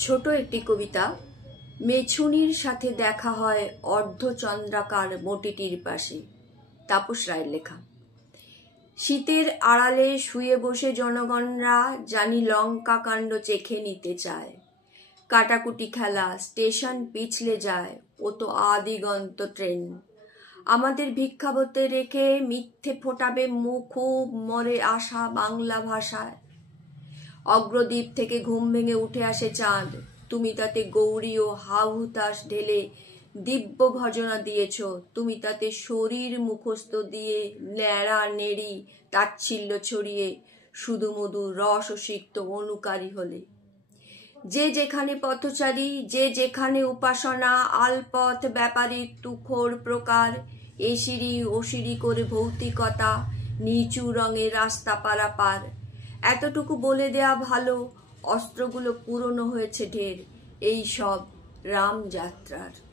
ছোট একটি কবিতা। মেছুনির সাথে দেখা হয় অর্ধচন্দ্রাকার মোটিটির পাশে। তাপস রায়ের লেখা। শীতের আড়ালে শুয়ে বসে জনগণরা জানি লঙ্কা কাণ্ড চেখে নিতে চায়। কাটাকুটি খেলা, স্টেশন পিছলে যায়, ও তো আদিগন্ত ট্রেন। আমাদের ভিক্ষাবতে রেখে মিথ্যে ফোটাবে মুখুব মরে আসা বাংলা ভাষায়। অগ্রদ্বীপ থেকে ঘুম ভেঙে উঠে আসে চাঁদ, তুমি তাতে গৌরী ও হাহুতাশ ঢেলে দিব্য ভজনা দিয়েছ। তুমি তাতে শরীর মুখস্থ দিয়ে ন্যাড়া নেড়ি তাচ্ছিল্য ছড়িয়ে শুধু মধু রস সিক্ত অনুকারী হলে। যে যেখানে পথচারী, যে যেখানে উপাসনা, আলপথ ব্যাপারীর তুখোড় প্রকার, এসিরি ওসিরি করে ভৌতিকতা, নিচু রঙে রাস্তা পারাপার। এতটুকু বলে দেয়া ভালো, অস্ত্রগুলো পুরনো হয়েছে ঢের, এই সব রামযাত্রার।